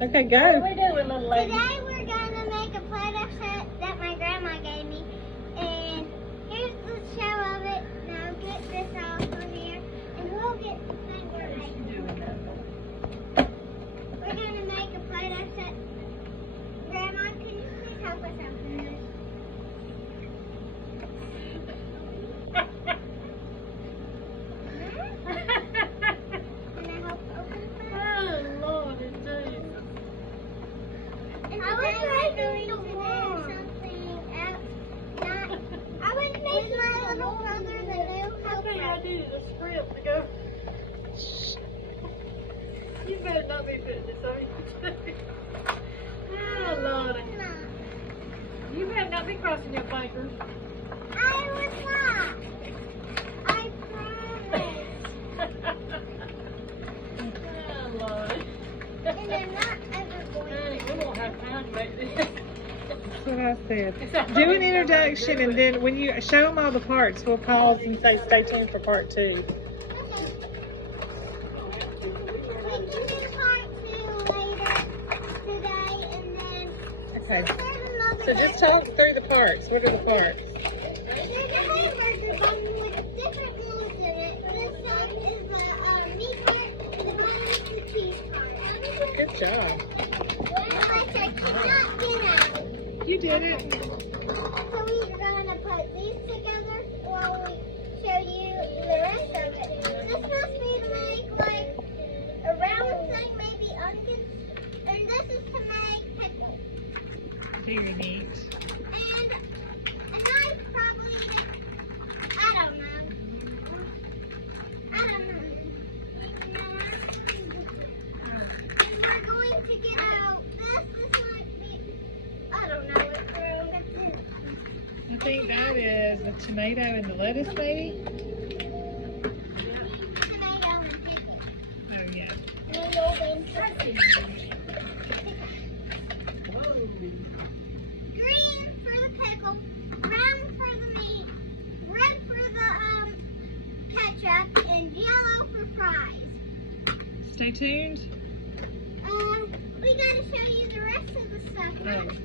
Okay, What go. are we doing, little lady? Today we're gonna make a Play-Doh set that my grandma gave me, and here's the show of it. Now get this off from here, and we'll get the thing we're making. We're gonna make a Play-Doh set. Grandma, can you please help us open this? Can I help open it? Oh, Lord, Jesus. And today we're going to do something else. I was making my little brother the new I think I helper. needed a script to go. You better not be putting this on YouTube. Oh, Lord. You better not be crossing your fingers. I was not. I promise. Oh, Lord. And I'm not ever going Honey, we won't have time to make this. That's what I said. Do an introduction, and then when you show them all the parts, we'll pause and say stay tuned for part 2. We can do part 2 later today, and then Okay. there's another So just talk through the parts. What are the parts? There's a hamburger bun with different moves in it. This one is the meat part, and the bun is the cheese part. Good job. I said, keep knocking out. You did it. So we're gonna put these together while we show you the rest of it. This must be to make like a round thing, maybe onions, and this is to make pickles. Very neat. And a knife probably, I don't know. And we're going to get out this might be, I don't know what we're going to do. I think that is a tomato and the lettuce, maybe? Tomato and pickle. Oh, yeah. Tomato and turkey. Green for the pickle, brown for the meat, red for the ketchup, and yellow for fries. Stay tuned. We gotta show you the rest of the stuff. Oh. Next,